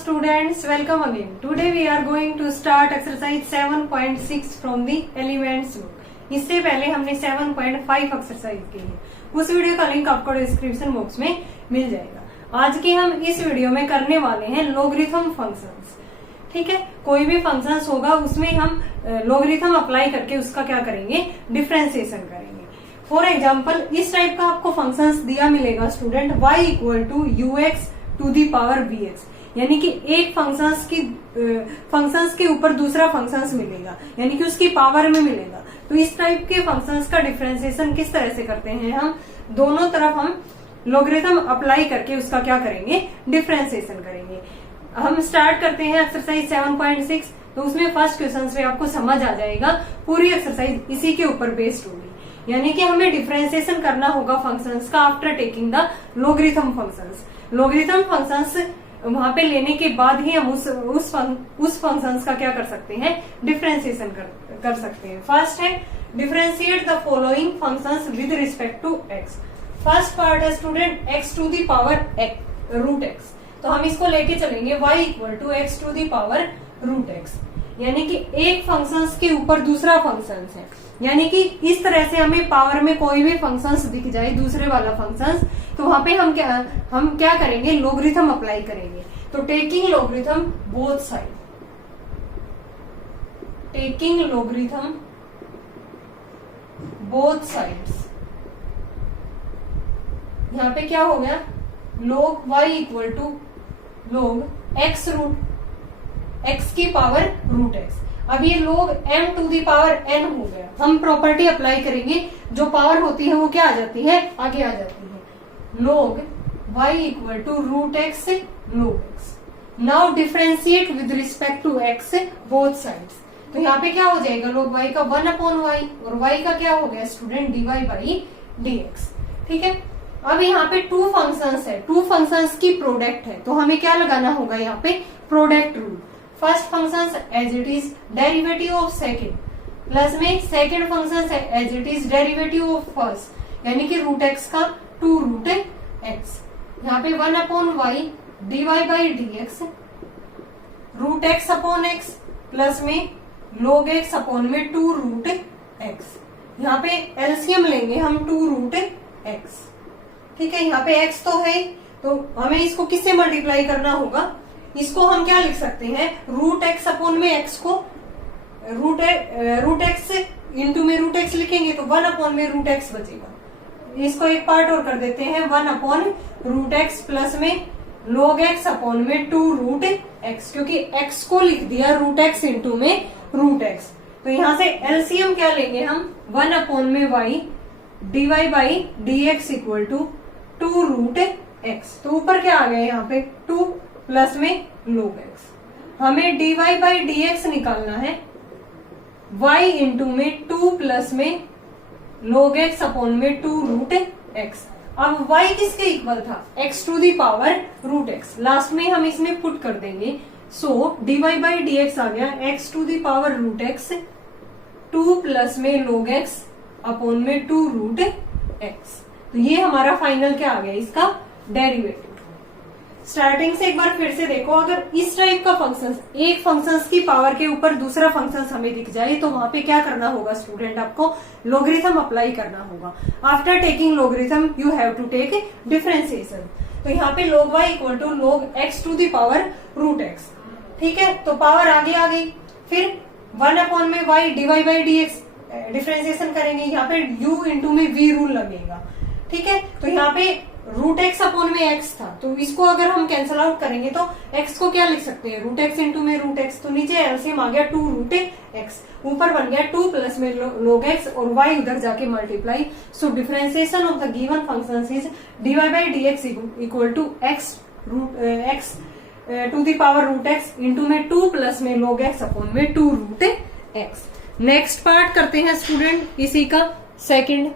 students, welcome again. Today we are going to start exercise 7.6 from the elements book. इससे पहले हमने 7.5 exercise की है, उस वीडियो का लिंक आपको डिस्क्रिप्शन बॉक्स में मिल जाएगा। आज की हम इस वीडियो में करने वाले हैं लॉगरिथम फंक्शंस। ठीक है, कोई भी फंक्शंस होगा उसमें हम लॉगरिथम अप्लाई करके उसका क्या करेंगे, डिफरेंशिएशन करेंगे। फॉर एग्जाम्पल इस टाइप का आपको फंक्शंस दिया मिलेगा student, y equal to ux to the power bx, यानी कि एक फंक्शंस के ऊपर दूसरा फंक्शंस मिलेगा, यानी कि उसकी पावर में मिलेगा। तो इस टाइप के फंक्शंस का डिफरेंशिएशन किस तरह से करते हैं, हम दोनों तरफ हम लॉगरिथम अप्लाई करके उसका क्या करेंगे, डिफरेंशिएशन करेंगे। हम स्टार्ट करते हैं एक्सरसाइज 7.6। तो उसमें फर्स्ट क्वेश्चन से आपको समझ आ जाएगा, पूरी एक्सरसाइज इसी के ऊपर बेस्ड होगी। यानी कि हमें डिफरेंशिएशन करना होगा फंक्शंस का after taking the logarithm functions. Logarithm functions वहां पे लेने के बाद ही हम उस फंक्शंस का क्या कर सकते हैं, डिफरेंशिएशन कर सकते हैं। फर्स्ट है differentiate the following functions with respect to X. First part है student x to the power root x. तो हम इसको लेके चलेंगे y equal to x to the power root X, यानी कि एक फंक्शंस के ऊपर दूसरा फंक्शंस है। यानी कि इस तरह से हमें पावर में कोई भी फंक्शंस दिख जाए दूसरे वाला फंक्शंस, तो वहां पे हम क्या करेंगे, लॉगरिथम अप्लाई करेंगे। तो taking logarithm both side, taking logarithm both sides, यहाँ पे क्या हो गया, log y equal to log x root x की पावर रूट x। अब ये log m to the power n हो गया। हम प्रॉपर्टी अप्लाई करेंगे, जो पावर होती है वो क्या आ जाती है, आगे आ जाती है। log y equal to root x log x। Now differentiate with respect to x both sides. तो यहाँ पे क्या हो जाएगा, log y का 1/y और y का क्या हो गया स्टूडेंट, dy बाई dx। ठीक है, अब यहाँ पे टू फंक्शंस है, टू फंक्शंस की प्रोडक्ट है, तो हमें क्या लगाना होगा यहाँ पे, product rule. First function as it is derivative of second, plus में second function as it is derivative of first, यानी कि रूट एक्स का टू रूट एक्स। यहाँ पे 1/y dy by dx root x upon X, plus में log x upon में two root x. यहाँ पे एलसीएम लेंगे हम टू रूट एक्स। ठीक है, यहाँ पे x तो है, तो हमें इसको किससे मल्टीप्लाई करना होगा, इसको हम क्या लिख सकते हैं, रूट एक्स अपॉन में x को रूट एक्स इंटू में रूट एक्स लिखेंगे तो 1/में रूट एक्स बचेगा। इसको एक पार्ट और कर देते हैं, 1/√x प्लस में log x अपॉन में टू रूट एक्स, क्योंकि x को लिख दिया रूट एक्स इंटू में रूट एक्स। तो यहाँ से एलसीएम क्या लेंगे हम, 1/y dy by dx equal to two root x. तो ऊपर क्या आ गया यहाँ पे, 2 प्लस में log x। हमें dy बाई dx निकालना है, y इंटू में 2 प्लस में log x अपॉन में टू रूट एक्स। अब y किसके इक्वल था, x to the power root x. Last में हम इसमें पुट कर देंगे, सो dy बाई dx आ गया x to the power root x 2 plus में log x अपॉन में टू रूट एक्स। तो ये हमारा फाइनल क्या आ गया, इसका डेरिवेटिव। स्टार्टिंग से एक बार फिर से देखो, अगर इस टाइप का फंक्शन, एक फंक्शंस की पावर के ऊपर दूसरा फंक्शन हमें दिख जाए, तो वहां पे क्या करना होगा स्टूडेंट, आपको लॉगरिथम अप्लाई करना होगा। After taking logarithm you have to take differentiation. तो यहाँ पे log y equal to log x to the power root x. ठीक है, तो पावर आगे आ गई, फिर 1/y dy by dx differentiation करेंगे। यहाँ पे u इंटू में v रूल लगेगा। ठीक है, तो यहाँ पे रूट एक्स अपॉन में x था, तो इसको अगर हम कैंसिल आउट करेंगे तो x को क्या लिख सकते हैं, रूट एक्स इंटू में रूट एक्स। तो नीचे एलसीएम आ गया टू रूट एक्स, ऊपर बन गया 2 प्लस में log x और y उधर जाके multiply. So differentiation of the given function is dy by dx equal to x to the power root x into में 2 प्लस में log x अपॉन में two root x. Next part करते हैं student इसी का second,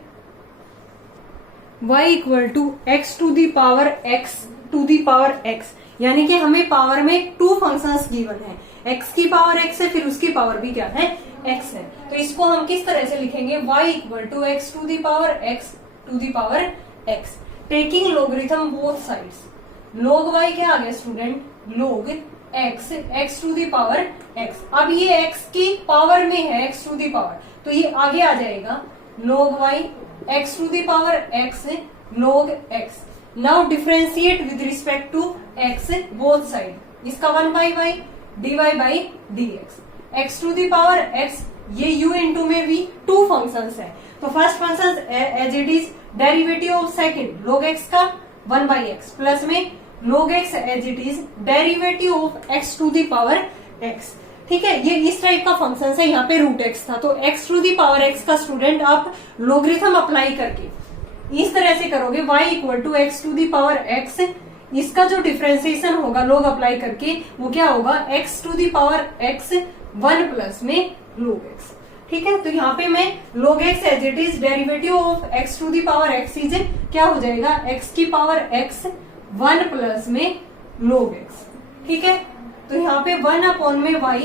y equal to x to the power x to the power x, यानी कि हमें पावर में टू फंक्शंस गिवन है, x की पावर x है, फिर उसकी पावर भी क्या है, x है। तो इसको हम किस तरह से लिखेंगे, y equal to x to the power x to the power x, taking logarithm both sides. log y क्या आ गया student, log x to the power x। अब ये x की पावर में है, x टू दी पावर, तो ये आगे आ जाएगा log y x to the power x log x। Now differentiate with respect to x both side, इसका 1/y dy by dx, x to the power x, ये u into में भी two functions है, तो first function as it is derivative of second log x का 1/x plus में log x as it is derivative of x to the power x। ठीक है, ये इस टाइप का फंक्शन है, यहाँ पे रूट x था, तो x to the power x का स्टूडेंट आप लोगरिथम अप्लाई करके इस तरह से करोगे y equal to x to the power x, इसका जो डिफरेंशिएशन होगा लोग अप्लाई करके वो क्या होगा x to the power x 1 plus में log x। ठीक है, तो यहाँ पे मैं log x as it is derivative of x to the power x is क्या हो जाएगा x की पावर x 1 प्लस में log x। ठीक है, तो यहाँ पे 1 अपॉन में y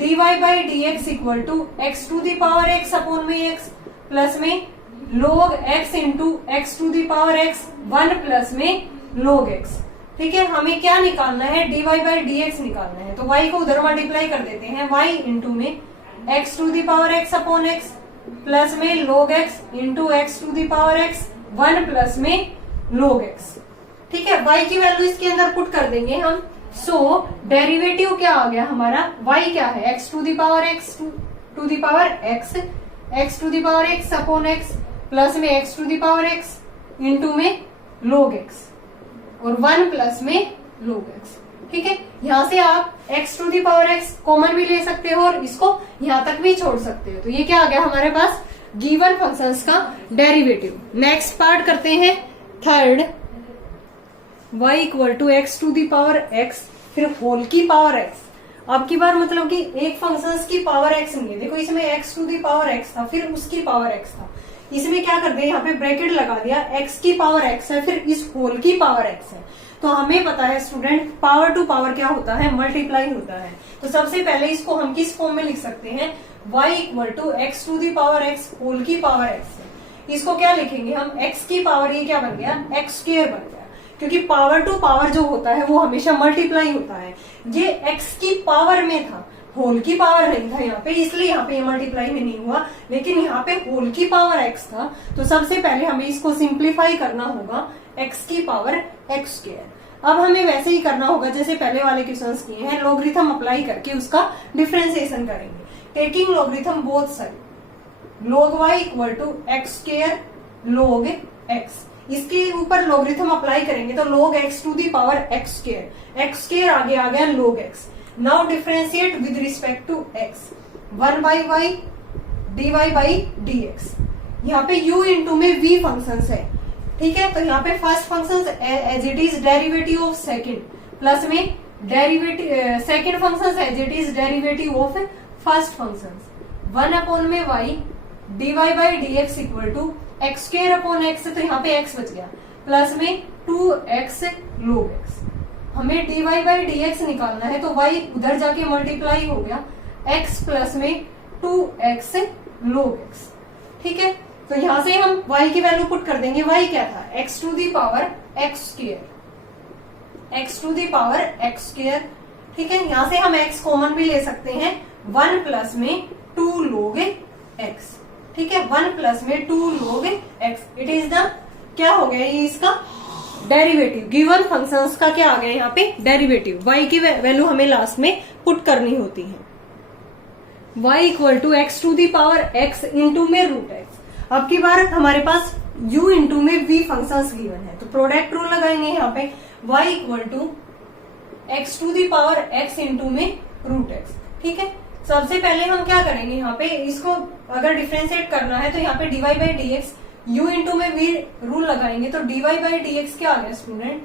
dy by dx equal to x to the power x upon में x प्लस में log x into x to the power x 1 plus में log x। ठीक है, हमें क्या निकालना है, dy बाई dx निकालना है, तो y को उधर मल्टीप्लाई कर देते हैं, y इंटू में x to the power x upon x plus में log x into x to the power x 1 plus में log x। ठीक है, y की वैल्यू इसके अंदर पुट कर देंगे हम, सो डेरिवेटिव क्या आ गया हमारा, y क्या है x to the power x to the power x to the power x upon x plus में x to the power x into में log x और 1 प्लस में log x। ठीक है, यहाँ से आप x to the power x common भी ले सकते हो और इसको यहाँ तक भी छोड़ सकते हो, तो ये क्या आ गया हमारे पास गिवन फंक्शंस का डेरिवेटिव। नेक्स्ट पार्ट करते हैं third, y equal to x to the power x फिर होल की पावर x। अब की बार मतलब कि एक फंक्शंस की पावर x नहीं है, देखो इसमें x to the power x था फिर उसकी पावर x था, इसमें क्या कर दिया यहाँ पे ब्रैकेट लगा दिया, x की पावर x है फिर इस होल की पावर x है। तो हमें पता है स्टूडेंट पावर टू पावर क्या होता है, मल्टीप्लाई होता है। तो सबसे पहले इसको हम किस फॉर्म में लिख सकते हैं, y equal to x to the power x whole की पावर x है। इसको क्या लिखेंगे हम, x की पावर, ये क्या बन गया x स्क्वायर बन गया, क्योंकि पावर टू पावर जो होता है वो हमेशा मल्टीप्लाई होता है। ये x की पावर में था, होल की पावर नहीं था यहाँ पे, इसलिए यहाँ पे ये मल्टीप्लाई में नहीं हुआ, लेकिन यहाँ पे होल की पावर x था, तो सबसे पहले हमें इसको सिंप्लीफाई करना होगा x की पावर x स्क्वायर। अब हमें वैसे ही करना होगा जैसे पहले वाले क्वेश्चंस किए हैं, लॉगरिथम अप्लाई करके उसका डिफरेंशिएशन करेंगे, taking logarithm both side, log y equal to x square log x, इसके ऊपर लॉगरिथम अप्लाई करेंगे तो log x to the power x square आगे आ गया log x। Now differentiate with respect to x, 1/y dy by dx, यहाँ पे u into में v फंक्शंस है। ठीक है, तो यहाँ पे first function as it is derivative of second plus में derivative second function as it is derivative of first function, 1 upon में y dy by dx equal to x square upon x, तो यहाँ पे x बच गया plus में 2x log x। हमें dy by dx निकालना है, तो y उधर जाके मल्टीप्लाई हो गया x प्लस में 2x log x। ठीक है, तो यहाँ से हम y की वैल्यू पुट कर देंगे, y क्या था x to the power x square, x to the power x square. ठीक है, यहाँ से हम x कॉमन भी ले सकते हैं, 1 प्लस में 2 log x। ठीक है, 1 प्लस में 2 log x, it is the क्या हो गया ये इसका डेरिवेटिव, गिवन फंक्शंस का क्या आ गया यहाँ पे डेरिवेटिव, y की वैल्यू हमें लास्ट में पुट करनी होती है, y equal to x to the power x into में रूट x। अब की बार हमारे पास u इंटू में v फंक्शंस गिवन है, तो प्रोडक्ट रूल लगाएंगे यहाँ पे, y equal to x to the power x into में रूट x। ठीक है, सबसे पहले हम क्या करेंगे यहाँ पे, इसको अगर डिफरेंशिएट करना है तो यहाँ पे dy by dx, u into में v रूल लगाएंगे, तो dy बाई dx क्या आ गया student,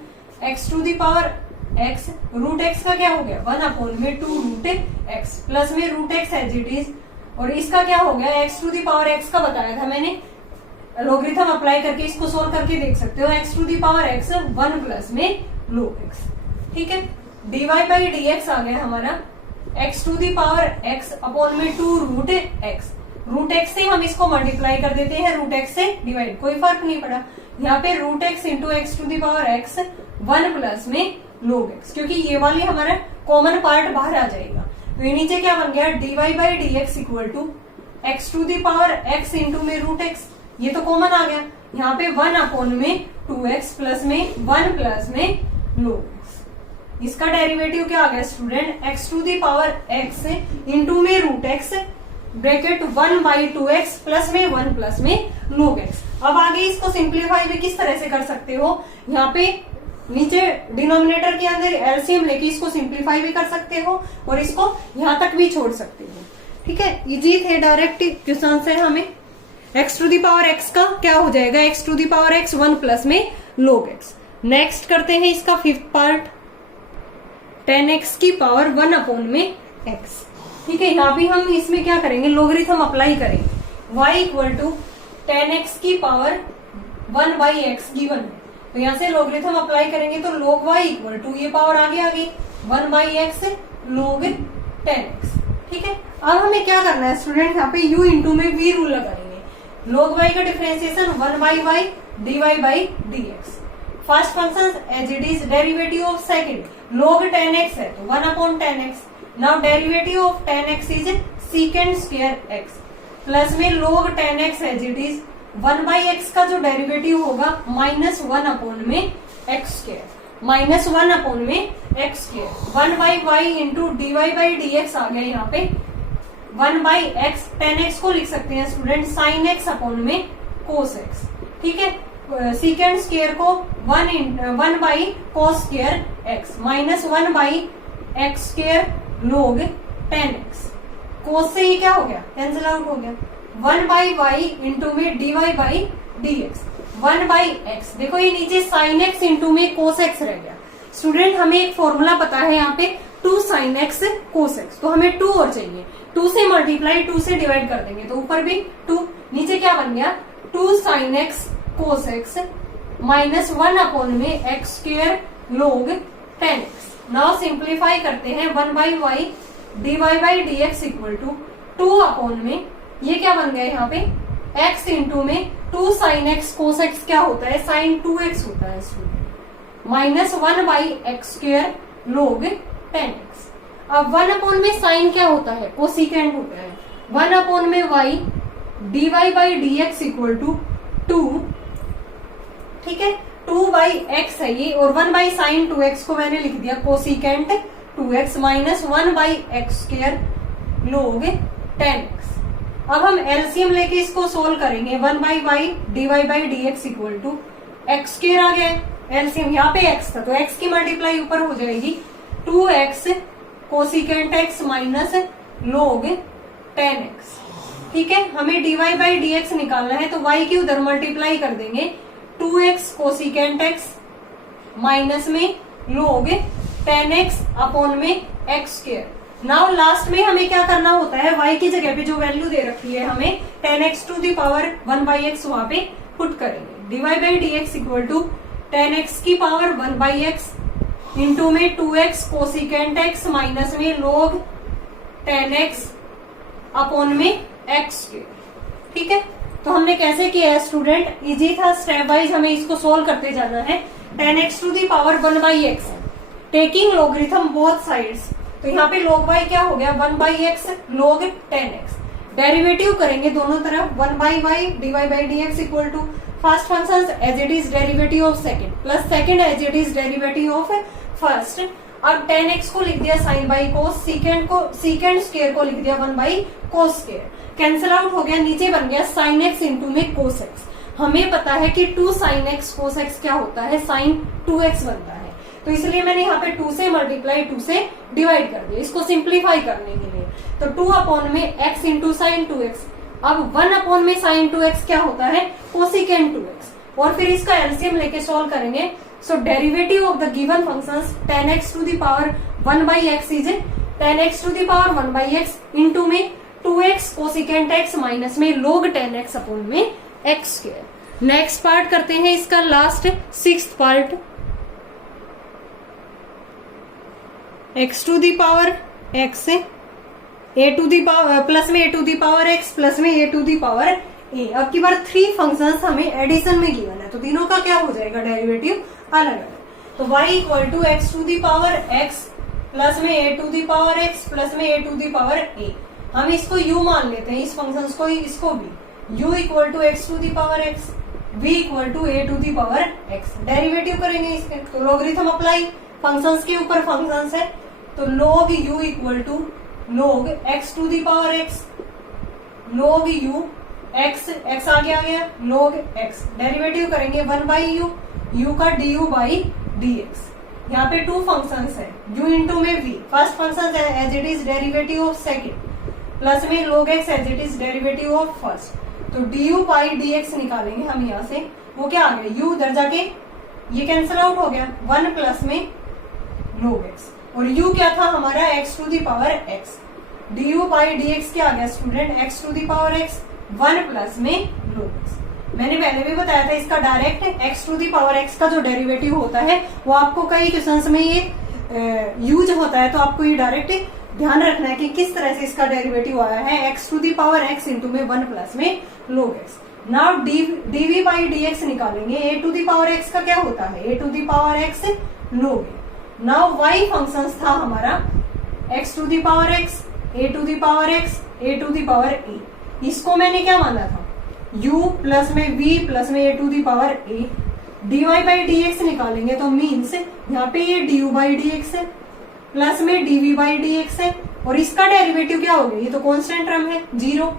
x to the power x, root x का क्या हो गया 1 अपॉन में 2 रूट x प्लस में root x as it is, और इसका क्या हो गया x to the power x का बताया था मैंने, लॉगरिथम अप्लाई करके इसको सोल्व करके देख सकते हो, x to the power x 1 plus में log x। ठीक है, dy बाई dx आ गया हमारा x to the power x upon में 2 रूट x, रूट x से हम इसको मल्टीप्लाई कर देते हैं, रूट x से डिवाइड, कोई फर्क नहीं पड़ा, यहाँ पे root x into x to the power x 1 plus में log x, क्योंकि ये वाली हमारा कॉमन पार्ट बाहर आ जाएगा। तो ये नीचे क्या बन गया, dy by D x equal to x to the power x into में रूट एक्स, ये तो कॉमन आ गया। यहाँ पे 1 अपॉन में 2x प्लस में 1 प्लस में log x। इसका डेरिवेटिव क्या आ गया student, x to the power x into में root X bracket 1 by 2x plus में 1 प्लस में log x। अब आगे इसको सिंप्लीफाई भी किस तरह से कर सकते हो, यहाँ पे नीचे डिनोमिनेटर के अंदर एलसीएम लेके इसको सिंप्लीफाई भी कर सकते हो और इसको यहाँ तक भी छोड़ सकते हो। ठीक है, इजी थे, डायरेक्ट क्वेश्चन है। हमें x to the power x का क्या हो जाएगा, x to the power x 1 plus में log x। नेक्स्ट करते हैं इसका फिफ्थ पार्ट, 10x की पावर 1 अपॉन में x। ठीक है, यहाँ भी हम इसमें क्या करेंगे, लोगरिथम अप्लाई करेंगे। y इक्वल टू 10x की पावर 1 बाई एक्स गिवन है, तो यहाँ से लोगरिथम अप्लाई करेंगे तो log y इक्वल टू ये पावर आगे आ गई 1 बाई एक्स log 10x। ठीक है, अब हमें क्या करना है स्टूडेंट, यहाँ पे u इंटू में v रूल लगाएंगे। log y का differentiation 1 by y dy by dx। First function as it is, derivative of second log 10x है तो 1 upon 10x। Now derivative of 10x is secant square x plus में log 10x as it is 1 by x का जो derivative होगा minus 1 upon में x square, minus 1 upon में x square. 1 by y into D Y by D x आ गया यहाँ पे 1 बाई एक्स, 10x को लिख सकते हैं स्टूडेंट साइन एक्स अपॉन में कोस एक्स। ठीक है, सीकेंड स्क्वायर को 1 by cos square x minus 1 by x square log 10x। कोस से ही क्या हो गया, कैंसिल आउट हो गया। 1 बाई वाई इंटू में d Y by D x, 1 by x. देखो ये नीचे साइन एक्स इंटू में कोस एक्स रह गया। स्टूडेंट हमें एक फॉर्मूला पता है यहाँ पे 2 साइन एक्स कोस एक्स, तो हमें 2 और चाहिए। 2 से मल्टीप्लाई 2 से डिवाइड कर देंगे तो ऊपर भी 2, नीचे क्या बन गया 2 sine x cos x minus 1 upon में x square log 10x। Now simplify करते हैं 1 by y d Y by D x equal to 2 upon में ये क्या बन गया यहाँ पे x इंटू में 2 साइन एक्स कोस एक्स क्या होता है, साइन 2x होता है minus 1 by x square log 10x। अब 1 अपॉन में साइन क्या होता है, कोसिकेंट होता है। 1 अपॉन में y d Y by D x equal to 2। ठीक है, 2 बाई एक्स है ये, और 1 बाई साइन 2x को मैंने लिख दिया cosecant 2x minus 1 by x square log 10x। अब हम एलसीएम लेके इसको सोल्व करेंगे। 1 by y d Y by D x equal to x square आ गया, एलसीएम यहाँ पे x था तो x की मल्टीप्लाई ऊपर हो जाएगी 2x cosecant x minus log 10x। ठीक है, हमें d Y by D x निकालना है तो y की उधर मल्टीप्लाई कर देंगे 2x कोसिकेंट x माइनस में log 10x अपॉन में x स्क्वायर। नाउ लास्ट में हमें क्या करना होता है, y की जगह पे जो वैल्यू दे रखी है हमें 10x to the power 1 by x वहां पे पुट करेंगे। D Y by D x equal to 10x की पावर 1 बाई एक्स इंटू में 2x कोसिकेंट x माइनस में log 10x अपॉन में x स्क्वायर। ठीक है, तो हमने कैसे किया है स्टूडेंट, इजी था, स्टेप वाइज हमें इसको सोल्व करते जाना है। 10x to the power 1 by x taking logarithm both sides, तो यहाँ पे log y क्या हो गया 1 by x log 10x। Derivative करेंगे दोनों तरफ 1 by y d Y by D x equal to first function as it is derivative of second plus second as it is derivative of first. अब 10x को लिख दिया sine by cos, secant square को लिख दिया 1 by cos square, cancel out हो गया। नीचे बन गया साइन एक्स इंटू में कोस एक्स। हमें पता है कि 2 साइन एक्स कोस एक्स क्या होता है, साइन 2x बनता है, तो इसलिए मैंने यहाँ पे 2 से मल्टीप्लाई 2 से डिवाइड कर दिया इसको सिंप्लीफाई करने के लिए। तो 2 अपॉन में x इंटू साइन 2x। अब 1 अपॉन में साइन 2x क्या होता है, कोसिकेंट 2x, और फिर इसका एलसीएम लेके सॉल्व करेंगे। So derivative of the given functions 10x to the power 1 by x is 10x to the power 1 by x into में 2x कोसिकेंट x माइनस में log 10x अपॉन में x square. Next part करते हैं इसका last 6th part, x to the power x a to the power plus में a to the power x plus में a to the power a। अब की बार 3 functions हमें addition में गिवन है तो तीनों का क्या हो जाएगा डेरिवेटिव अलग अलग। तो y equal to x to the power x plus में a to the power x plus में a to the power a। हम इसको u मान लेते हैं, इस फंक्शन को, इसको भी u equal to x to the power x, v equal to a to the power x। Derivative करेंगे इसके, तो लॉगरिथम अप्लाई, फंक्शंस के ऊपर फंक्शंस है, तो log u equal to log x to the power x, log u x आगे आ गया, log x डेरिवेटिव करेंगे 1 बाई यू, u का du बाई dx। यहाँ पे टू फंक्शंस है, u इंटू में v, first function as it is derivative of second, plus में log x as it is derivative of first. तो du by dx निकालेंगे हम यहाँ से, वो क्या आ गया, u उधर जाके ये कैंसिल आउट हो गया, 1 प्लस में log x, और u क्या था हमारा x to the power x, du by dx क्या आ गया student, x to the power x, 1 plus में log x। मैंने पहले भी बताया था इसका direct x to the power x का जो डेरिवेटिव होता है वो आपको कई क्वेश्चंस में ये यूज होता है, तो आपको ये डायरेक्ट ध्यान रखना है कि किस तरह से इसका डेरिवेटिव आया है, x to the power x into में 1 प्लस में log x। Now dv by dx निकालेंगे, a to the power x का क्या होता है, a to the power x log a। Now y function था हमारा x to the power x, a to the power x, a to the power a। इसको मैंने क्या माना था, u प्लस में v प्लस में a to the power a। dy by dx निकालेंगे तो मीन्स यहाँ पे ये du बाई dx है, प्लस में dv बाई dx है, और इसका डेरिवेटिव क्या हो गया, ये तो कांस्टेंट टर्म है 0।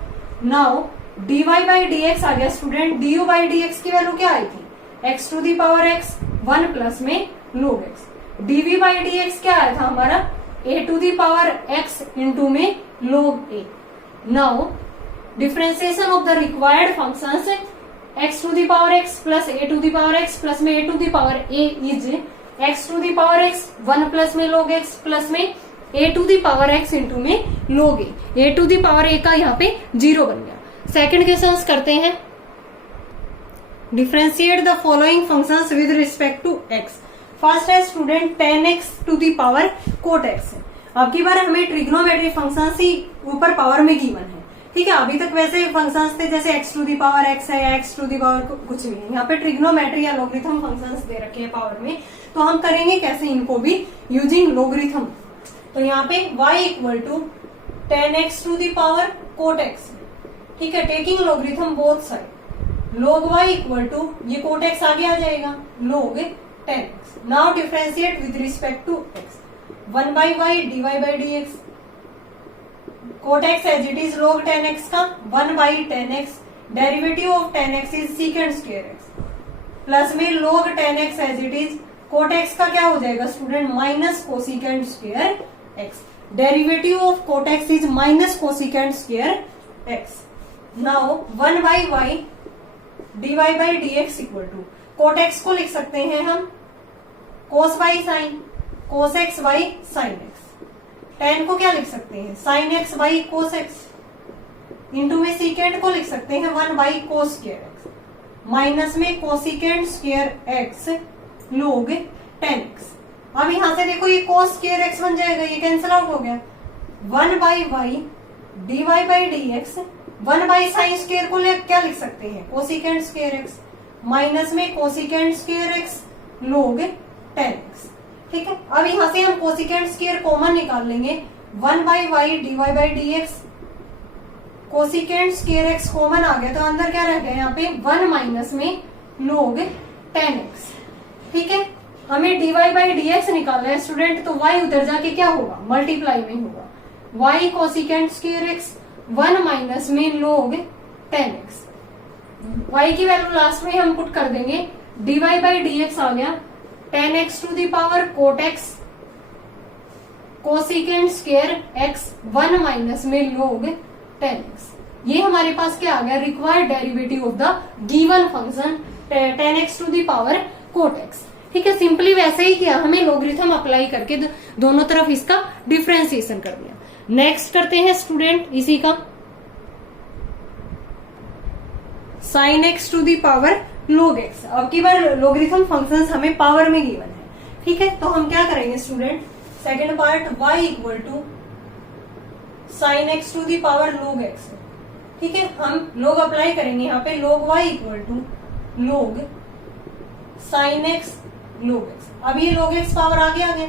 नाउ dy बाई dx आ गया स्टूडेंट, du बाई dx की वैल्यू क्या आई थी, x to the power x, 1 plus में log x। dv by dx क्या आया था हमारा, a to the power x into में log a। Now differentiation of the required functions x to the power x plus a to the power x plus में a to the power a is x to the power x 1 plus में log x plus में a to the power x into में log a to the power a का यहाँ पे 0 बन गया। Second question करते हैं, differentiate the following functions with respect to x। First है student tan x to the power cot x। अब की बार हमें ट्रिग्नोमेट्री फंक्शंस ही ऊपर पावर में गिवन है, ठीक है। अभी तक वैसे फंक्शंस थे जैसे x to the power x है या x टू दी पावर कुछ भी है, यहाँ पे ट्रिग्नोमेट्री या लॉगरिथम फंक्शंस दे रखे हैं पावर में, तो हम करेंगे कैसे इनको भी यूजिंग लॉगरिथम। तो यहाँ पे y equal to tan x to the power cot x, ठीक है, taking logarithm both side, log y equal to ये cot x आगे आ जाएगा log tan x। Now differentiate with respect to x, 1 by y dy by dx, cot x as it is log tan x का 1 by tan x, derivative of tan x is secant square x, plus में log tan x as it is cot x का क्या हो जाएगा student, minus cosecant square x, derivative of cot x is minus cosecant square x। Now 1 by y dy by dx equal to, cot x को लिख सकते हैं हम cos y sin, cos x y sin x, tan को क्या लिख सकते हैं, sin x by cos x, into में secant को लिख सकते हैं 1 बाई cos स्क्वायर x, माइनस में cosecant square x log tan x। अब यहां से देखो ये cos स्क्वायर x बन जाएगा, ये कैंसिल आउट हो गया, 1 by y dy by dx, 1 by sine square को क्या लिख सकते हैं, कोसिकेंट स्क्वायर x, माइनस में cosecant square x log tan x, ठीक है। अब यहां से हम कोसिकेंट स्क्वायर कॉमन निकाल लेंगे, 1 by y d Y by D x, cosecant square x common आ गया तो अंदर क्या रह गया यहाँ पे 1 माइनस में log tan x, ठीक है। हमें dy बाई डी एक्स निकालना है स्टूडेंट, तो y उधर जाके क्या होगा, मल्टीप्लाई में होगा, y cosecant square x 1 minus में log tan x, y की वैल्यू लास्ट में हम पुट कर देंगे, dy बाई डी एक्स आ गया tan x to the power cot x cosecant square x 1 minus में log tan x। ये हमारे पास क्या आ गया, required derivative of the given function tan x to the power cot x, ठीक है। सिंपली वैसे ही किया, हमें लॉगरिथम अप्लाई करके दोनों तरफ इसका डिफरेंशिएशन कर दिया। नेक्स्ट करते हैं स्टूडेंट इसी का sin x to the power log x। अब की बार लॉगरिथम फंक्शंस हमें पावर में गिवन है, ठीक है। तो हम क्या करेंगे student, second part y equal to sin x to the power log x, ठीक है। हम log अप्लाई करेंगे यहाँ पे, log y equal to log sin x log x। अब ये log x पावर आगे आ गया,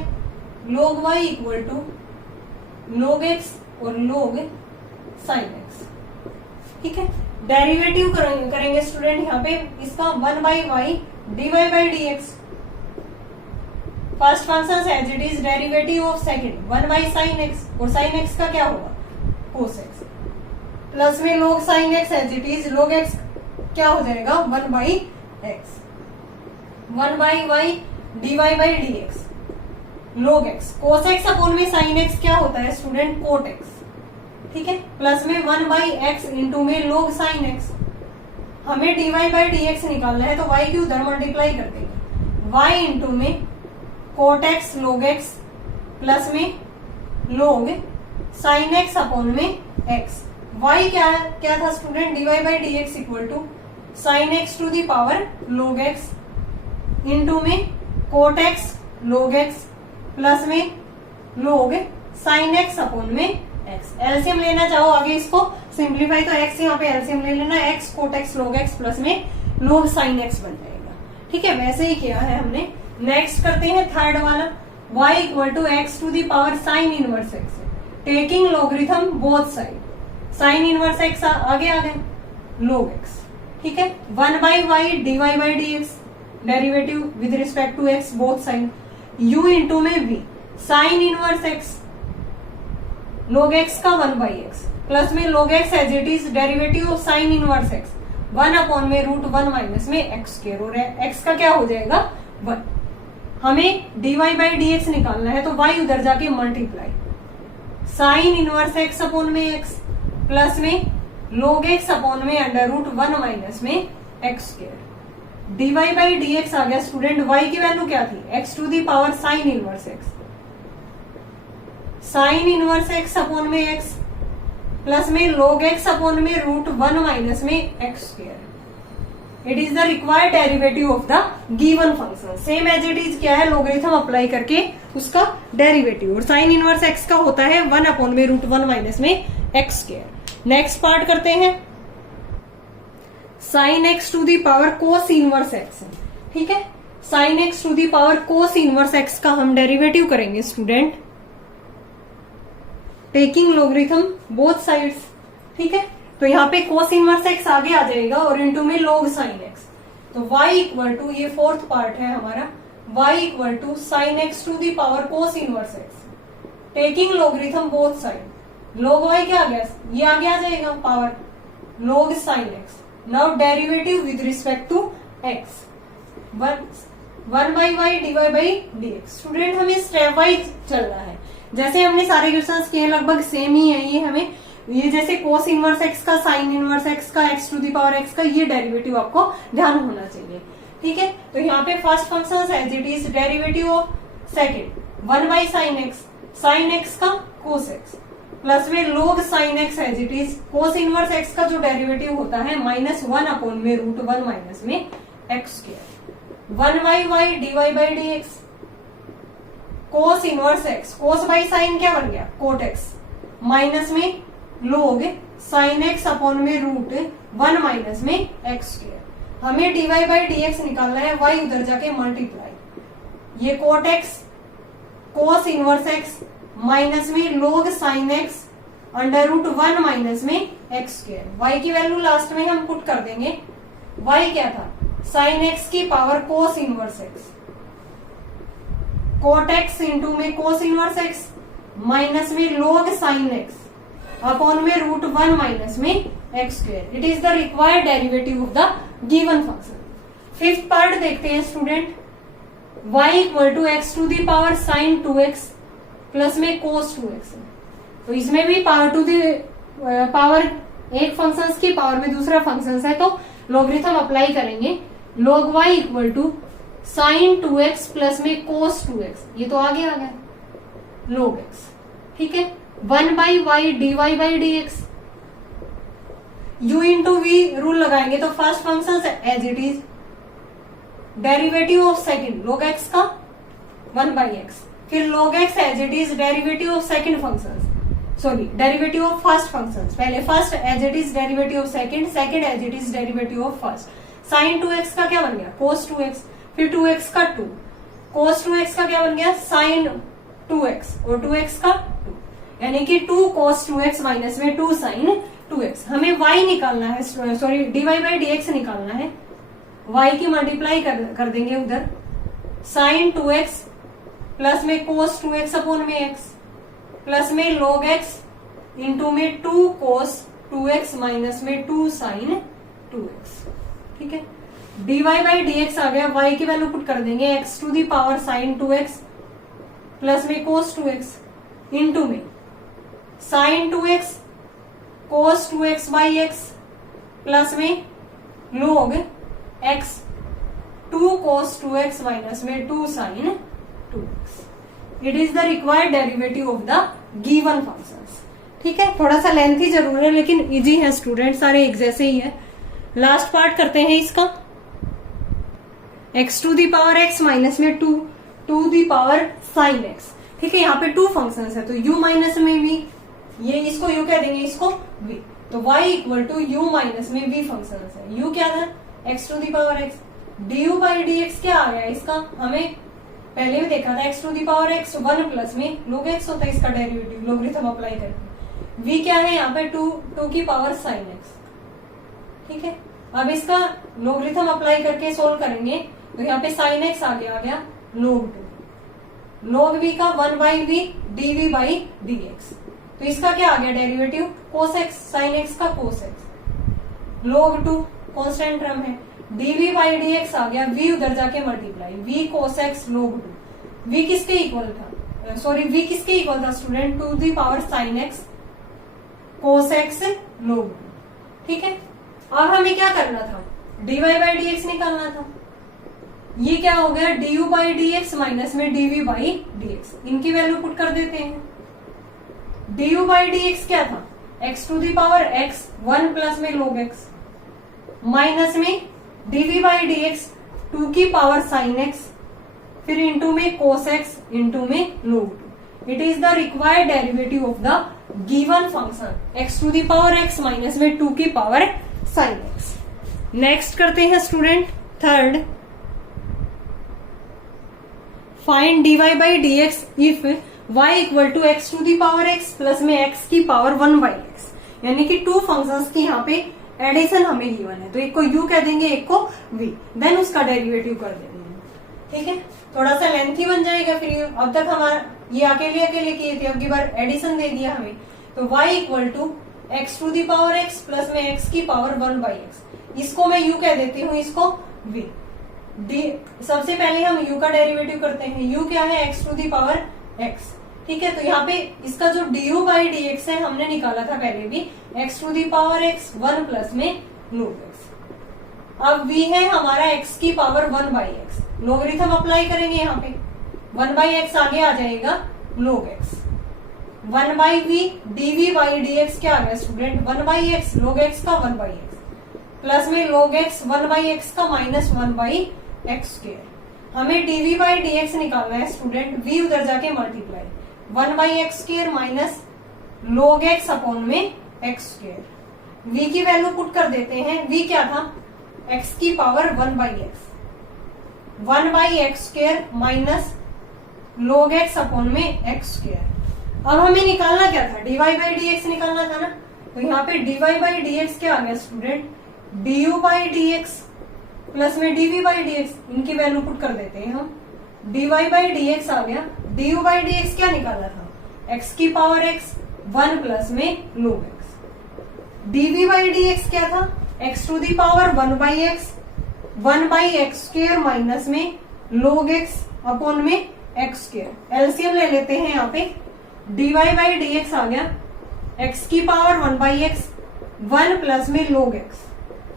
log y equal to log x और log sin x। ठीक है, डेरिवेटिव करेंगे स्टूडेंट यहाँ पे इसका 1/y dy by dx। First function as it is, derivative of second 1/sin x और sin x का क्या होगा cos x, प्लस में log sin x as it is, log x क्या हो जाएगा 1/x, 1/y dy by dx, log x cos x upon में sin x क्या होता है स्टूडेंट cot x। ठीक है, प्लस में 1/x इंटू में log sin x। हमें dy by dx निकालना है तो y की उधर मल्टीप्लाई कर देंगे, y इंटू में cot x log x plus में log sin x अपॉन में x। y क्या था student, dy by dx equal to sin x to the power log x into में cot x log x plus में log sin x upon में x। LCM लेना चाहो आगे इसको सिंप्लीफाई तो x यहाँ पे एलसीएम ले लेना, x cot x log x plus में log sin x बन जाएगा। ठीक है, वैसे ही किया है हमने। नेक्स्ट करते हैं थर्ड वाला, y equal to x to the power sine inverse x, taking logarithm both side. Sine inverse x आगे आ गए log x। ठीक है, 1/y dy by dx, derivative with respect to x both side, u into में v sine inverse x log x का 1/x plus में log x as it is, derivative of sine inverse x 1 upon में √1 minus में x square, और x का क्या हो जाएगा 1। हमें dy by dx निकालना है तो y उधर जाके multiply, sine inverse x upon में x प्लस में log x अपॉन में √1 माइनस में x square. dy by dx आ गया स्टूडेंट, y की वैल्यू क्या थी x to the power sine inverse x, sine inverse x upon में x प्लस में log x अपॉन में √1 माइनस में x square. It is the required derivative of the given function. Same as it is क्या है, logarithm apply करके उसका derivative, और sign inverse x का होता है 1 अपॉन में √1 माइनस में x स्क्वायर। नेक्स्ट पार्ट करते हैं, sine x to the power cos inverse x। ठीक है, sine x to the power cos inverse x का हम डेरिवेटिव करेंगे student, taking logarithm both sides. ठीक है, तो यहाँ पे कोस इनवर्स x आगे आ जाएगा और इनटू में log sin x। तो y इक्वल टू, ये फोर्थ पार्ट है हमारा, y equal to sine x to the power cos inverse x, taking logarithm both side. log y क्या आ गया, ये आगे आ जाएगा power log sin x। Now derivative with respect to x, 1/y dy by dx। Student हमें step wise चल रहा है, जैसे हमने सारे क्वेश्चंस किए लगभग सेम ही है ये। हमें ये जैसे कोस इनवर्स x का, साइन इनवर्स x का, x to the power x का, ये डेरिवेटिव आपको ध्यान होना चाहिए। ठीक है, तो यहाँ पे first function as it is, derivative of second 1/sin x, sine x का कोस x प्लस में log sin x as it is, cos inverse x का जो डेरिवेटिव होता है -1 अपॉन में √1 माइनस में x square, 1/y dy by dx, cos inverse x, cos by sine क्या बन गया कोट x, माइनस में log sin x अपॉन में √1 माइनस में x स्क्वायर। हमें dy by dx निकालना है, y उधर जाके मल्टीप्लाई, ये cot x cos inverse x minus में log sin x √1 माइनस में x स्क्वायर। y की वैल्यू लास्ट में हम पुट कर देंगे, y क्या था sin x की पावर cos inverse x, cot x into में कोस इनवर्स x माइनस में log sin x अपॉन में √1 माइनस में x square. It is the required derivative of the given function. Fifth part देखते हैं student, y equal to x to the power sine 2x plus में cos 2x। तो इसमें भी power to the power, एक function की power में दूसरा फंक्शन है तो लॉगरिथम अप्लाई करेंगे, log y equal to sine 2x plus में कोस 2x, ये तो आगे आ गया log x। ठीक है, 1/y dy by dx, u into v rule लगाएंगे तो first function as it is, derivative of second log x का 1/x, फिर log x as it is, derivative of second function, sorry derivative of first function, पहले first as it is derivative of second, second as it is derivative of first. Sine 2x का क्या बन गया cos 2x, फिर 2x का 2, cos 2x का क्या बन गया sin 2x और 2x का 2, यानी कि 2 cos 2x माइनस में 2 sin 2x। हमें y निकालना है, सॉरी dy बाई dx निकालना है। y की मल्टीप्लाई कर देंगे उधर, sin 2x प्लस में cos 2x अपॉन में x प्लस में log x इंटू में 2 cos 2x माइनस में 2 sin 2x। ठीक है, dy बाई dx आ गया, y की वैल्यू पुट कर देंगे x to the power sin 2x plus में cos 2x इंटू में sin 2x cos 2x by x plus में log x 2 cos 2x minus में 2 sin 2x। It is the required derivative of the given functions. ठीक है, थोड़ा सा lengthy जरूर है लेकिन इजी है स्टूडेंट, सारे एक जैसे ही है। लास्ट पार्ट करते हैं इसका, x to the power x minus में 2 to the power sin x। ठीक है, यहाँ पे 2 फंक्शंस है तो u माइनस में v, ये इसको u कह देंगे, इसको v, तो y equal to u minus में v फंक्शंस है। u क्या था, x to the power x, du by dx क्या आ गया इसका, हमें पहले भी देखा था, x to the power x 1 plus में log x होता है इसका डेरिवेटिव, लोगरिथम अप्लाई करके। v क्या है यहाँ पे 2 की पावर sin x। ठीक है, अब इसका लोगरिथम अप्लाई करके सोल्व करेंगे तो यहाँ पे sin x आगे आ गया log 2, log v का 1 by v dv by dx, तो इसका क्या आ गया derivative cos x, sin x का cos x, log 2 constant term है, dv बाई dx आ गया, v उधर जाके multiply, v cos x log 2, v किसके इक्वल था, सॉरी v किसके इक्वल था student, to the power sin x cos x log 2। ठीक है, अब हमें क्या करना था, dy बाई dx निकालना था। ये क्या हो गया, du बाई dx माइनस में dv बाई dx, इनकी वैल्यू पुट कर देते हैं। du बाई dx क्या था, x to the power x 1 plus में log x माइनस में dv बाई dx 2 की पावर sin x फिर इंटू में cos x इंटू में log 2। It is the required derivative of the given function x to the power x minus में 2 की पावर sin x। नेक्स्ट करते हैं student third, find dy by dx if y equal to x to the power x plus में x की power 1 by x, यानी कि 2 functions की यहाँ पे एडिशन हमें गिवन है, तो एक को u कह देंगे एक को v, देन उसका डेरिवेटिव कर देंगे। ठीक है, थोड़ा सा लेंथी बन जाएगा फिर, अब तक हमारा ये अकेले अकेले किए थे, अब की बार एडिशन दे दिया हमें, तो y equal to x to the power x plus में x की पावर 1 बाई x, इसको मैं u कह देती हूँ, इसको v। सबसे पहले हम u का डेरिवेटिव करते हैं, u क्या है, x to the power x। ठीक है, तो यहाँ पे इसका जो du बाई dx है हमने निकाला था पहले भी, x to the power x 1 plus में log x। अब v है हमारा x की power 1 by x, logarithm apply करेंगे यहाँ पे, 1 बाई x आगे आ जाएगा log x, 1 by v dv by dx क्या आ गया student, 1 by x log x का 1 बाई x प्लस में log x 1 बाई x का माइनस 1 बाई x स्क्वायर। हमें dv बाई dx निकालना है स्टूडेंट, v उधर जाके multiply, 1 by x square minus log x upon में एक्स स्क्वायर, v की वैल्यू पुट कर देते हैं, v क्या था, x की power 1 by x, 1 by x square minus log x upon में एक्स स्क्वायर। अब हमें निकालना क्या था, dy बाई dx निकालना था ना, तो यहाँ पे dy बाई dx क्या आ गया student, du by dx plus में dv बाई dx, इनकी वैल्यू पुट कर देते हैं हम, dy बाई dx आ गया, du बाई dx क्या निकाला था, x की पावर x 1 प्लस में log x, dv by dx क्या था, x to the power 1 by x 1 by x square minus में log x अपॉन में एक्स स्क्वायर। एलसीएम ले लेते हैं यहाँ पे, dy बाई dx आ गया, x की पावर 1 बाई x 1 प्लस में log x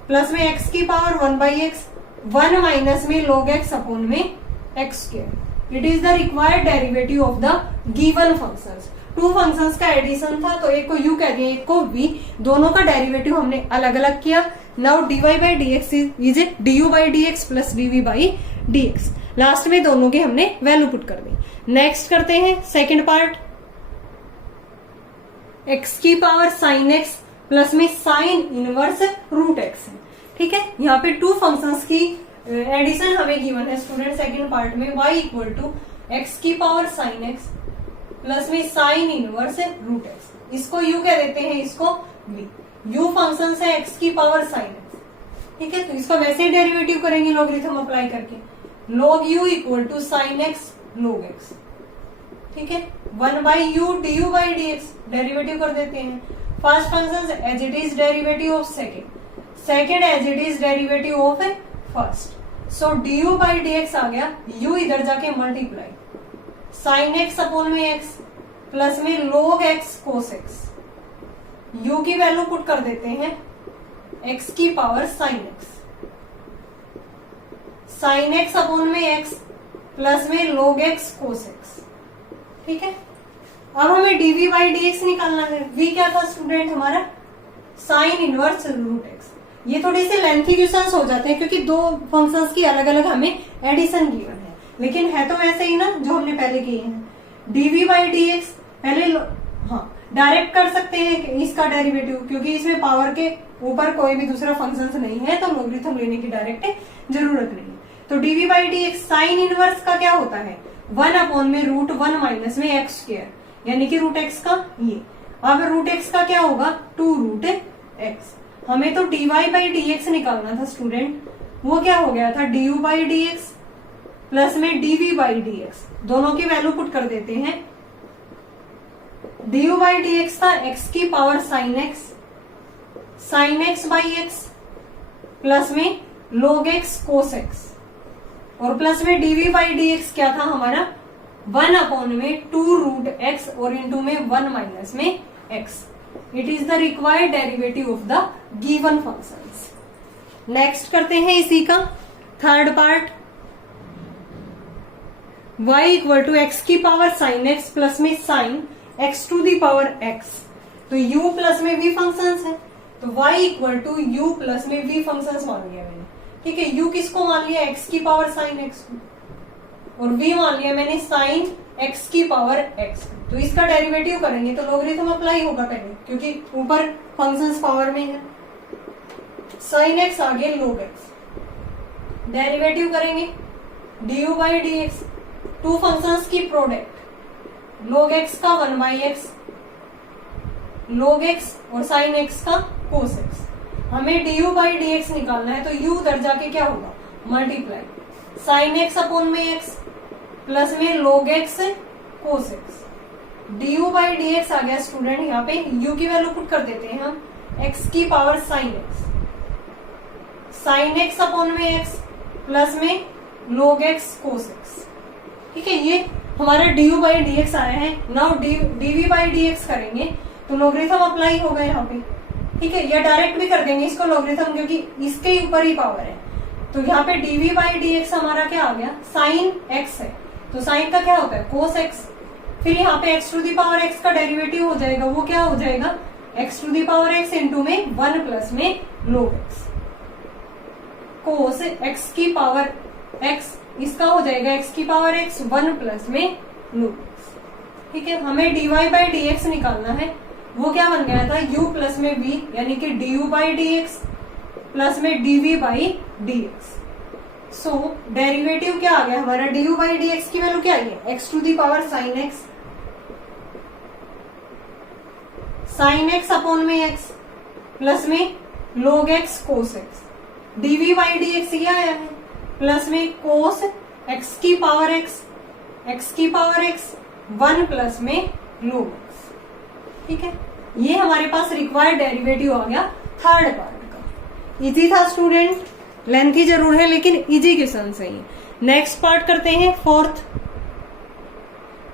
प्लस में x की पावर 1 बाई x 1 माइनस में log x अपॉन में x square. It is the required derivative of the given functions. 2 functions का addition था तो एक को u कह दिया, एक को v, दोनों का डेरिवेटिव हमने अलग अलग किया। Now dy by dx is du by dx plus dv by dx, last में दोनों के हमने वैल्यू पुट कर दी। नेक्स्ट करते हैं सेकेंड पार्ट, x की पावर sin x प्लस में साइन इनवर्स रूट x है। ठीक है, यहाँ पे 2 फंक्शंस की एडिशन हमें गिवन है स्टूडेंट सेकंड पार्ट में, y इक्वल टू एक्स की पावर साइन एक्स प्लस में साइन इनवर्स रूट एक्स, इसको u कह देते हैं, इसको v। u फंक्शन है एक्स की पावर साइन एक्स, ठीक है। तो इसका वैसे ही डेरिवेटिव करेंगे लॉगरिथम अप्लाई करके, log u equal to sine x log x, ठीक है। 1/u du by dx derivative कर देते हैं। First function as it is derivative of second as it is derivative of first. So du by dx आ गया, u इधर जाके multiply sine x upon में एक्स प्लस में log x cos x, u की वैल्यू पुट कर देते हैं x की power sine x, sine x upon में एक्स प्लस में log एक्स कोस एक्स, ठीक है। अब हमें dv बाई dx निकालना है। v क्या था स्टूडेंट हमारा, साइन इनवर्स रूट एक्स। ये थोड़े से लेंथी क्वेश्चंस हो जाते हैं क्योंकि दो फंक्शंस की अलग अलग हमें एडिशन गिवन है, लेकिन है तो वैसे ही ना जो हमने पहले किए हैं। dv बाई dx पहले डायरेक्ट कर सकते हैं इसका डेरिवेटिव, क्योंकि इसमें पावर के ऊपर कोई भी दूसरा फंक्शन नहीं है तो लॉगरिथम लेने की डायरेक्ट जरूरत नहीं है। तो dv by dx sine inverse का क्या होता है, 1 अपॉन में रूट 1 माइनस में एक्स स्क्वायर, यानी कि रूट एक्स का ये। अब रूट एक्स का क्या होगा, 2 रूट एक्स। हमें तो dy बाई dx निकालना था स्टूडेंट, वो क्या हो गया था du बाई dx प्लस में dv बाई dx, दोनों की वैल्यू पुट कर देते हैं। du बाई dx था x की power sine x by x plus में log x कोस एक्स, और प्लस में dv बाई dx क्या था हमारा 1 अपॉन में 2 रूट एक्स और इंटू में 1 माइनस में x। It is the required derivative of the given functions. Next करते हैं इसी का third part, y equal to x की पावर साइन एक्स प्लस में sine x to the power x. तो u प्लस में v फंक्शंस है, तो y equal to u plus में v फंक्शंस मान लिया मैंने, ठीक है। u किसको मान लिया, x की पावर साइन एक्स, और v मान लिया मैंने साइन x की पावर x। तो इसका डेरिवेटिव करेंगे तो लॉगरिथम अप्लाई होगा पहले, क्योंकि ऊपर फंक्शंस पावर में है। साइन x आगे log x, डेरिवेटिव करेंगे du by dx, two functions की प्रोडक्ट log x का 1 बाई एक्स, log x और साइन x का cos x। हमें du बाई dx निकालना है, तो u उधर जाके क्या होगा, मल्टीप्लाई साइन x अपॉन में x प्लस में log x cos x। du by dx आ गया स्टूडेंट, यहाँ पे u की वैल्यू पुट कर देते हैं हम, x की पावर साइन x अपॉन में x प्लस में log x cos x, ठीक है। ये हमारा du बाई dx आया है। नाउ dv बाई dx करेंगे तो लॉगरिथम अप्लाई होगा यहाँ पे, ठीक है। या डायरेक्ट भी कर देंगे इसको लॉगरिथम, क्योंकि इसके ऊपर ही पावर है। तो यहाँ पे dv बाई dx हमारा क्या आ गया, साइन x है, तो साइन का क्या होता है cos x। फिर यहाँ पे x to the power x का डेरिवेटिव हो जाएगा, वो क्या हो जाएगा x to the power x into में 1 प्लस में log x cos x की पावर x, इसका हो जाएगा x की पावर x 1 प्लस में log x, ठीक है। हमें dy बाई dx निकालना है, वो क्या बन गया था u प्लस में v, यानी कि du बाई dx प्लस में dv by dx। So derivative क्या आ गया हमारा, du बाई dx की वैल्यू क्या आई है, x to the power sine x upon में x प्लस में log x cos x। dv by dx ये आया है, प्लस में cos x की पावर x 1 प्लस में log x, ठीक है। ये हमारे पास रिक्वायर्ड डेरिवेटिव आ गया थर्ड पार्ट का। इजी था स्टूडेंट, लेंथी जरूर है लेकिन इजी क्वेश्चन है ये। नेक्स्ट पार्ट करते हैं fourth,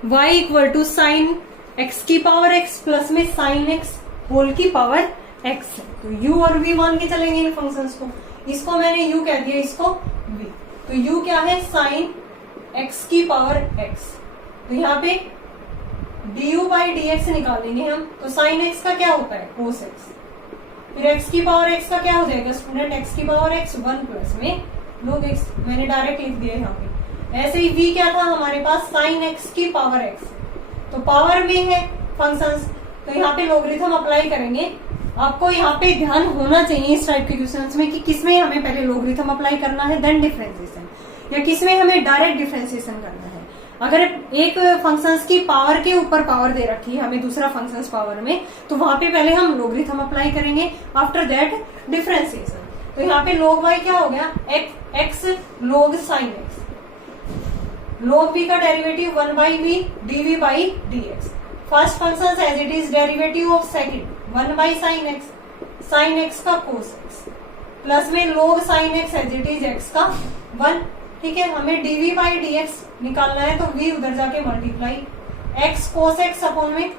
y equal to sine x की पावर x प्लस में साइन x होल की पावर x। तो u और v मान के चलेंगे इन फंक्शंस को, इसको मैंने u कह दिया, इसको v। तो u क्या है, साइन x की पावर x। तो यहाँ पे du बाई dx निकालेंगे हम, तो साइन x का क्या होता है cos x। फिर x की पावर x का क्या हो जाएगा स्टूडेंट, x की पावर x 1 प्लस में log x, मैंने डायरेक्ट लिख दिया यहाँ पे। ऐसे ही v क्या था हमारे पास, साइन x की पावर x। तो पावर में है फंक्शंस, तो यहाँ पे लॉगरिथम अप्लाई करेंगे आपको यहाँ पे ध्यान होना चाहिए इस टाइप के क्वेश्चंस में कि किसमें हमें पहले लॉगरिथम अप्लाई करना है देन डिफरेंशिएशन, या किसमें हमें डायरेक्ट डिफरेंशिएशन करना है। अगर एक फंक्शंस की पावर के ऊपर पावर दे रखी है हमें दूसरा फंक्शंस पावर में, तो वहां पे पहले हम लॉगरिथम अप्लाई करेंगे, आफ्टर दैट डिफरेंशिएशन। तो यहाँ पे log y क्या हो गया, x log sin x, log v का derivative 1 by v dv by dx। First function as it is derivative of second 1 by sin x का cos x, प्लस में log sin x as it is x का 1। ठीक है, हमें dv by dx निकालना है, तो v उधर जाके multiply x cos x upon में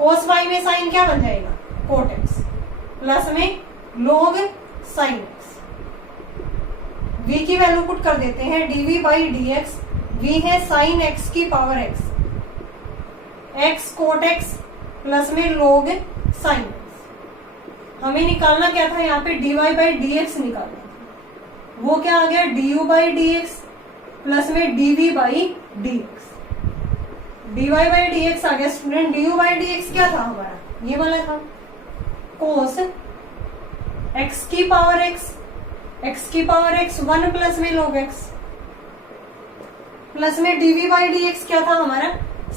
cos y में sin क्या बन जाएगा cot x, प्लस में log sin x। v की वैल्यू पुट कर देते हैं dv by dx, v है sin x की power x, x cot x plus में log sin x। हमें निकालना क्या था यहाँ पे dy by dx निकालना था, वो क्या आ गया du by dx प्लस में dv by dx। dy by dx आ गया स्टूडेंट, du by dx क्या था हमारा, ये वाला था cos x की पावर x 1 प्लस में log x, प्लस में dv by dx क्या था हमारा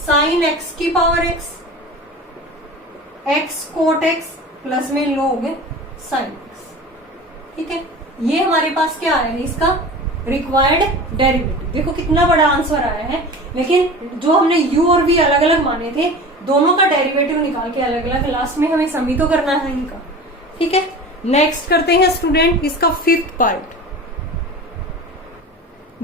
sin x की power x cot x plus में log sin x। ठीक है, ये हमारे पास क्या आया है इसका रिक्वायर्ड डेरिवेटिव। देखो कितना बड़ा आंसर आया है, लेकिन जो हमने u और v अलग अलग माने थे दोनों का डेरिवेटिव निकाल के अलग अलग लास्ट में हमें समी तो करना है इनका। ठीक है, नेक्स्ट करते हैं स्टूडेंट इसका fifth part,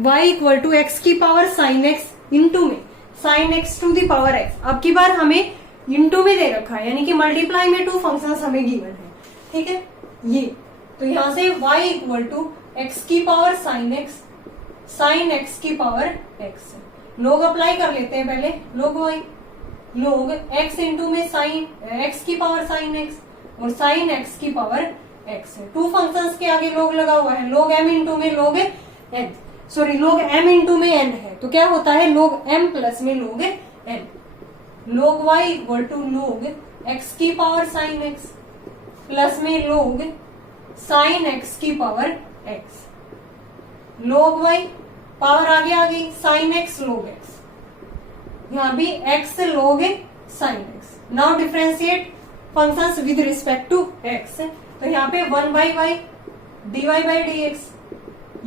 y equal to x की पावर साइन एक्स इंटू में sine x to the power x. अब की बार हमें इंटू में दे रखा है, यानी कि मल्टीप्लाई में टू फंक्शंस हमें गिवन है। ठीक है, ये तो यहां से y इक्वल टू एक्स की पावर साइन एक्स की पावर एक्स, लोग अप्लाई कर लेते हैं पहले, लोग y लोग x इंटू में साइन एक्स की पावर साइन एक्स और साइन एक्स की पावर एक्स है। टू फंक्शंस के आगे लोग लगा हुआ है, लोग m इंटू में लोग n, सॉरी लोग m इंटू में n है, तो क्या होता है लोग m प्लस में लोग n। लोग y इक्वल टू लोग x की पावर साइन x प्लस में लोग साइन x की पावर x। लोग y पावर आगे आ गई साइन x लोग x, यहाँ भी x log sine x। Now differentiate functions with respect to x, तो यहाँ पे 1 by y dy by dx,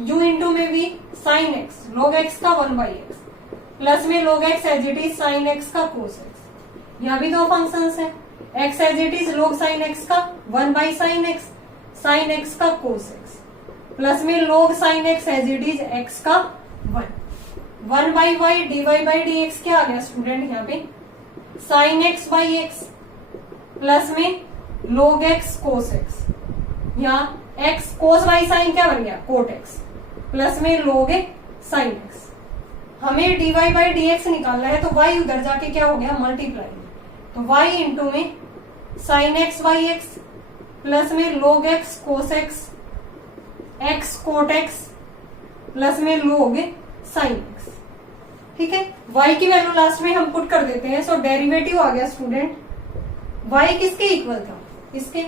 u into में भी साइन x log x का 1 by x प्लस में log x as it is sine x का cos x। यहाँ भी दो फंक्शंस है, x as it is log sine x का 1 by साइन x का cos x प्लस में log sine x as it is x का 1 by y dy by dx क्या आ गया स्टूडेंट यहाँ पे sine x by x plus में log x cos x, यहाँ x cos y साइन क्या बन गया cot x प्लस में log sin x। हमें dy by dx निकालना है, तो y उधर जाके क्या हो गया मल्टीप्लाई, तो y इंटू में sin x by x plus में log x cos x x cot x plus में log sin x। ठीक है, y की वैल्यू लास्ट में हम पुट कर देते हैं, सो डेरिवेटिव आ गया स्टूडेंट y किसके इक्वल था, इसके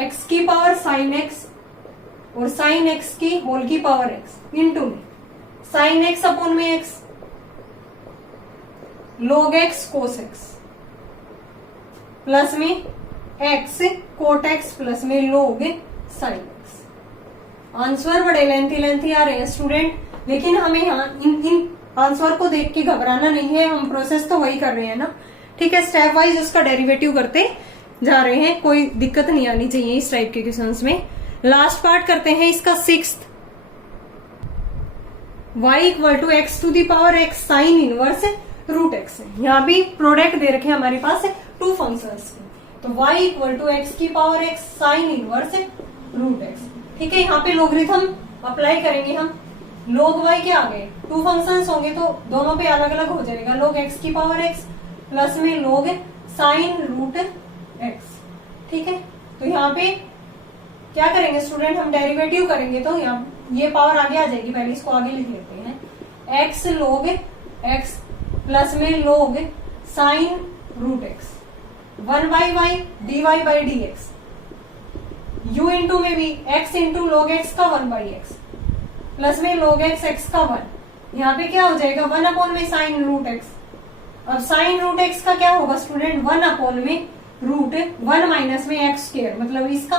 x की पावर साइन x और साइन x की होल की पावर x इंटू में साइन x अपॉन में x log x cos x plus में x cot x प्लस में log sin x। आंसर बड़े लेंथी आ रहे हैं स्टूडेंट, लेकिन हमें यहाँ इन आंसर को देख के घबराना नहीं है, हम प्रोसेस तो वही कर रहे हैं ना। ठीक है, स्टेप वाइज उसका डेरिवेटिव करते जा रहे हैं, कोई दिक्कत नहीं आनी चाहिए इस टाइप के क्वेश्चंस में। लास्ट पार्ट करते हैं इसका sixth, y equal to x to the power x sine inverse root x है। यहाँ भी प्रोडक्ट दे रखे हमारे पास टू फंक्शंस के, तो y इक्वल टू एक्स की power x sine inverse root x. ठीक है, यहाँ पे लॉगरिथम अप्लाई करेंगे हम, log y क्या आ गए टू फंक्शंस होंगे तो दोनों पे अलग अलग हो जाएगा, log x की पावर x प्लस में log साइन रूट x। ठीक है, तो यहाँ पे क्या करेंगे स्टूडेंट, हम डेरिवेटिव करेंगे, तो यहाँ ये पावर आगे आ जाएगी, पहले इसको आगे लिख लेते हैं, x log x प्लस में log sine root x 1 by y dy by dx u into में भी x इंटू log x का 1/x प्लस में log x का 1, यहाँ पे क्या हो जाएगा 1 अपॉन में साइन रूट एक्स। अब साइन रूट एक्स का क्या होगा स्टूडेंट 1 अपॉन में रूट 1 माइनस में एक्स स्क्वायर, मतलब इसका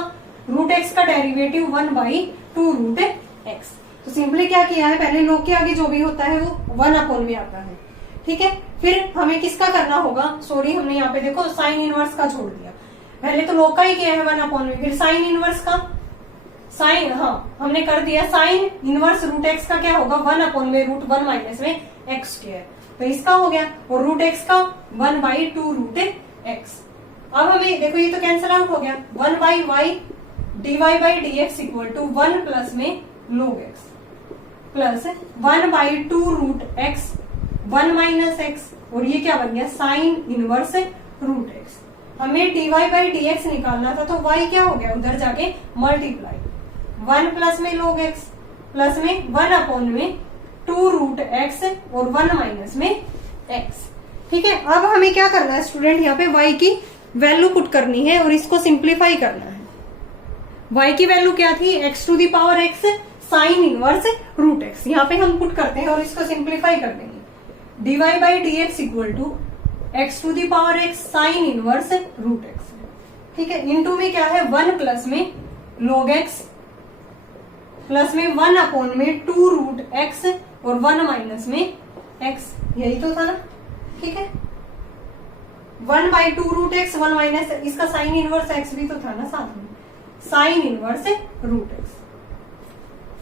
रूट एक्स का डेरिवेटिव 1/2 रूट एक्स। तो सिंपली क्या किया है, पहले log के आगे जो भी होता है वो 1 अपॉन में आता है, ठीक है। फिर हमें किसका करना होगा, सॉरी हमने यहाँ पे देखो साइन इनवर्स का छोड़ दिया, पहले तो log का ही किया है 1 अपॉन में, फिर साइन इनवर्स का साइन, हाँ हमने कर दिया साइन इनवर्स रूट एक्स का क्या होगा 1 अपॉन में रूट 1 माइनस में एक्स स्क्वायर, तो इसका हो गया, और रूट एक्स का 1/2 रूट एक्स। अब हमें देखो ये तो कैंसिल आउट हो गया, 1/y dy by D x equal to 1 plus में log x प्लस 1/2 रूट एक्स 1 माइनस एक्स, और ये क्या बन गया साइन इनवर्स रूट एक्स। हमें dy बाई डी एक्स निकालना था, तो y क्या हो गया उधर जाके मल्टीप्लाई 1 प्लस में log x प्लस में 1 अपॉन में 2 रूट एक्स और 1 माइनस में x, ठीक है। अब हमें क्या करना है स्टूडेंट, यहाँ पे y की वैल्यू पुट करनी है और इसको सिंप्लीफाई करना है। y की वैल्यू क्या थी, x to the power x sine inverse root x, यहाँ पे हम पुट करते हैं और इसको सिंप्लीफाई कर देंगे। dy by D x equal to x to the power x sine inverse root x, ठीक है। इनटू में क्या है 1 प्लस में log x प्लस में 1 अपॉन में 2 रूट x और 1 माइनस में x, यही तो था ना, ठीक है। 1/2 रूट एक्स 1 माइनस इसका साइन इनवर्स x भी तो था ना साथ में, साइन इनवर्स रूट एक्स,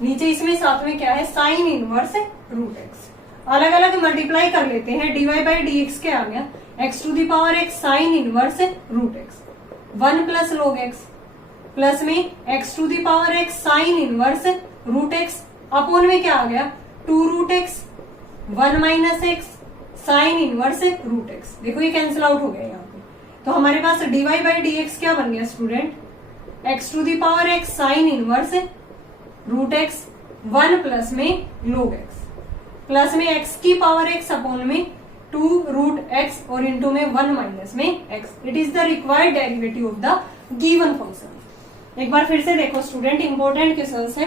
नीचे इसमें साथ में क्या है साइन इनवर्स रूट एक्स। अलग अलग मल्टीप्लाई कर लेते हैं, dy बाई डी एक्स क्या आ गया x to the power x sine inverse root x 1 plus log x plus में x to the power x sine inverse root x upon में क्या आ गया 2 root x 1 minus x sine inverse root x. देखो ये cancel out हो गया यहाँ पे, तो हमारे पास dy बाई डी एक्स क्या बन गया student x to the power x sine inverse root x 1 plus में log x प्लस में x की पावर x अपॉन में 2 रूट x और इंटू में 1 माइनस में x। It is the required derivative of the given function. एक बार फिर से देखो स्टूडेंट, इंपॉर्टेंट क्वेश्चंस है,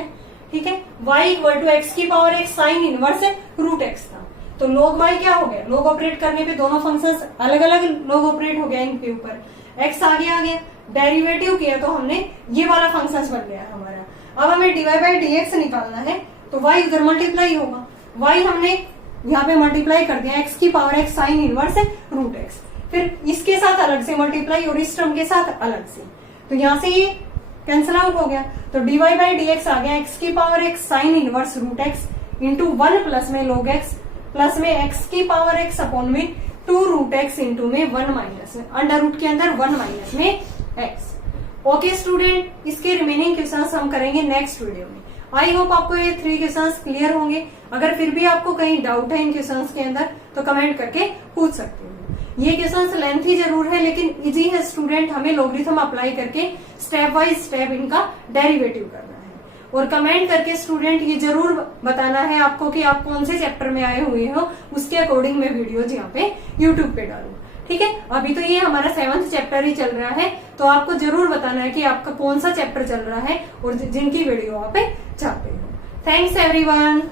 ठीक है। y इक्वल टू x की power x sine inverse root x था, तो log y क्या हो गया, log ऑपरेट करने पे दोनों फंक्शंस अलग अलग log ऑपरेट हो गया इनके ऊपर, x आगे आ गया, डेरिवेटिव किया तो हमने ये वाला फंक्शंस बन गया हमारा। अब हमें dy बाई डी एक्स निकालना है, तो y उधर मल्टीप्लाई होगा, y हमने यहाँ पे मल्टीप्लाई कर दिया x की power x sine inverse root x, फिर इसके साथ अलग से मल्टीप्लाई और इस टर्म के साथ अलग से, तो यहाँ से ये कैंसिल आउट हो गया, तो dy बाई डी एक्स आ गया x की power x sine inverse root x into 1 plus में log x प्लस में x की पावर x अपॉन में 2 रूट x इंटू में 1 माइनस में अंडर रूट के अंदर 1 माइनस में x। ओके स्टूडेंट, इसके रिमेनिंग क्वेश्चंस हम करेंगे नेक्स्ट वीडियो में। आई होप आपको ये 3 क्वेश्चंस क्लियर होंगे। अगर फिर भी आपको कहीं डाउट है इन क्वेश्चंस के अंदर तो कमेंट करके पूछ सकते हो। ये क्वेश्चंस लेंथी जरूर है लेकिन इजी है स्टूडेंट, हमें लॉगरिथम अप्लाई करके स्टेप बाय स्टेप इनका डेरिवेटिव करना है। और कमेंट करके स्टूडेंट ये जरूर बताना है आपको कि आप कौन से चैप्टर में आए हुए हो, उसके अकॉर्डिंग मैं वीडियोज यहाँ पे यूट्यूब पे डालूं, ठीक है। अभी तो ये हमारा 7th चैप्टर ही चल रहा है, तो आपको जरूर बताना है कि आपका कौन सा चैप्टर चल रहा है और जिनकी वीडियो आप चाहते हो। Thanks everyone.